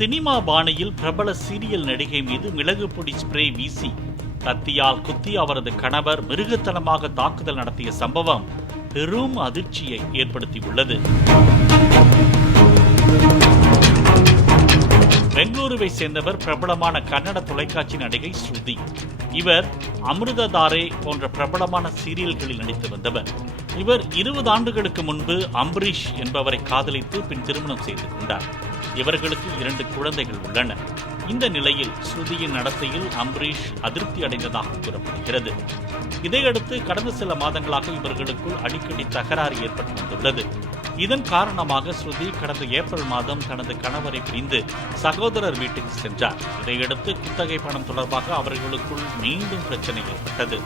Cinema பாணியில் பிரபல serial நடிகை மீது மிளகு பொடி ஸ்ப்ரே வீசி கத்தியால் குத்தி அவரது கணவர் மிருகத்தனமாக தாக்குதல் நடத்திய சம்பவம் பெரும் அதிர்ச்சியை ஏற்படுத்தியுள்ளது. பெங்களூருவை சேர்ந்தவர் பிரபலமான கன்னட தொலைக்காட்சி நடிகை ஸ்ருதி. இவர் அமிர்ததாரே போன்ற பிரபலமான சீரியல்களில் நடித்து வந்தவர். இவர் 20 ஆண்டுகளுக்கு முன்பு அம்பரீஷ் என்பவரை காதலித்து பின் திருமணம் செய்து கொண்டார். இவர்களுக்கு 2 குழந்தைகள் உள்ளன. இந்த நிலையில் ஸ்ருதியின் நடத்தையில் அம்பரீஷ் அதிருப்தி அடைந்ததாக கூறப்படுகிறது. இதையடுத்து கடந்த சில மாதங்களாக இவர்களுக்குள் அடிக்கடி தகராறு ஏற்பட்டு வந்துள்ளது. இதன் காரணமாக ஸ்ருதி கடந்த ஏப்ரல் மாதம் தனது கணவரை பிரிந்து சகோதரர் வீட்டுக்கு சென்றார். இதையடுத்து குத்தகை பணம் தொடர்பாக அவர்களுக்குள் மீண்டும் பிரச்சனை ஏற்பட்டது.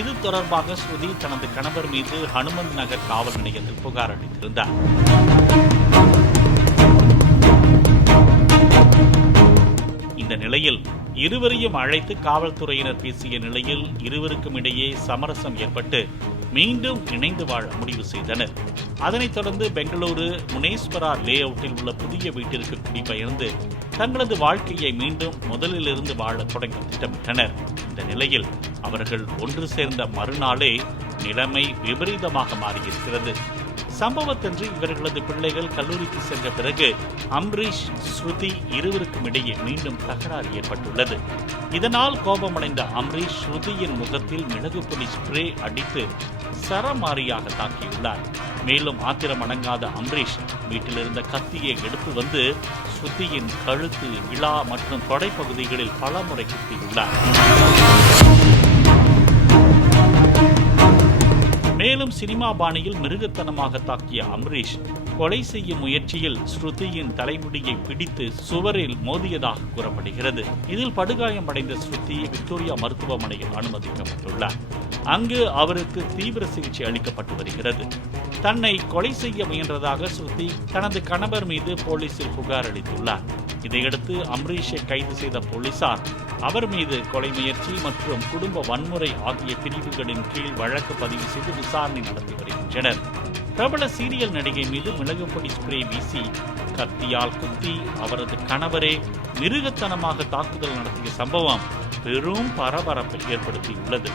இது தொடர்பாக ஸ்ருதி தனது கணவர் மீது ஹனுமந்த் நகர் காவல் நிலையத்தில் புகார் அளித்திருந்தார். இந்த நிலையில் இருவரையும் அழைத்து காவல்துறையினர் பேசிய நிலையில் இருவருக்கும் இடையே சமரசம் ஏற்பட்டு மீண்டும் இணைந்து வாழ முடிவு செய்தனர். அதனைத் தொடர்ந்து பெங்களூரு முனேஸ்வரா லே அவுட்டில் உள்ள புதிய வீட்டிற்கு குடிபெயர்ந்து தங்களது வாழ்க்கையை மீண்டும் முதலிலிருந்து வாழ தொடங்கி திட்டமிட்டனர். இந்த நிலையில் அவர்கள் ஒன்று சேர்ந்த மறுநாளே நிலைமை விபரீதமாக மாறியிருக்கிறது. சம்பவத்தன்று இவர்களது பிள்ளைகள் கல்லூரிக்கு சென்ற பிறகு அம்பரீஷ் ஸ்ருதி இருவருக்கும் இடையே மீண்டும் தகராறு ஏற்பட்டுள்ளது. இதனால் கோபமடைந்த அம்பரீஷ் ஸ்ருதியின் முகத்தில் மிளகு பொடி ஸ்ப்ரே அடித்து சரமாரியாக தாக்கியுள்ளார். மேலும் ஆத்திரம் அடங்காத அம்பரீஷ் வீட்டிலிருந்த கத்தியை எடுத்து வந்து ஸ்ருதியின் கழுத்து, விழா மற்றும் தொடைப்பகுதிகளில் பலமுறை குத்தியுள்ளார். மேலும் சினிமா பாணியில் மிருகத்தனமாக தாக்கிய அம்பரீஷ் கொலை செய்யும் முயற்சியில் ஸ்ருதியின் தலைமுடியை பிடித்து சுவரில் மோதியதாக கூறப்படுகிறது. இதில் படுகாயமடைந்த ஸ்ருதி விக்டோரியா மருத்துவமனையில் அனுமதிக்கப்பட்டுள்ளார். அங்கு அவருக்கு தீவிர சிகிச்சை அளிக்கப்பட்டு வருகிறது. தன்னை கொலை செய்ய முயன்றதாக ஸ்ருதி தனது கணவர் மீது போலீசில் புகார் அளித்துள்ளார். இதையடுத்து அம்பரீஷை கைது செய்த போலீசார் அவர் மீது கொலை முயற்சி மற்றும் குடும்ப வன்முறை ஆகிய பிரிவுகளின் கீழ் வழக்கு பதிவு செய்து விசாரணை நடத்தி வருகின்றனர். பிரபல சீரியல் நடிகை மீது மிளகு பொடி ஸ்ப்ரே வீசி கத்தியால் குத்தி அவரது கணவரே மிருகத்தனமாக தாக்குதல் நடத்திய சம்பவம் பெரும் பரபரப்பை ஏற்படுத்தியுள்ளது.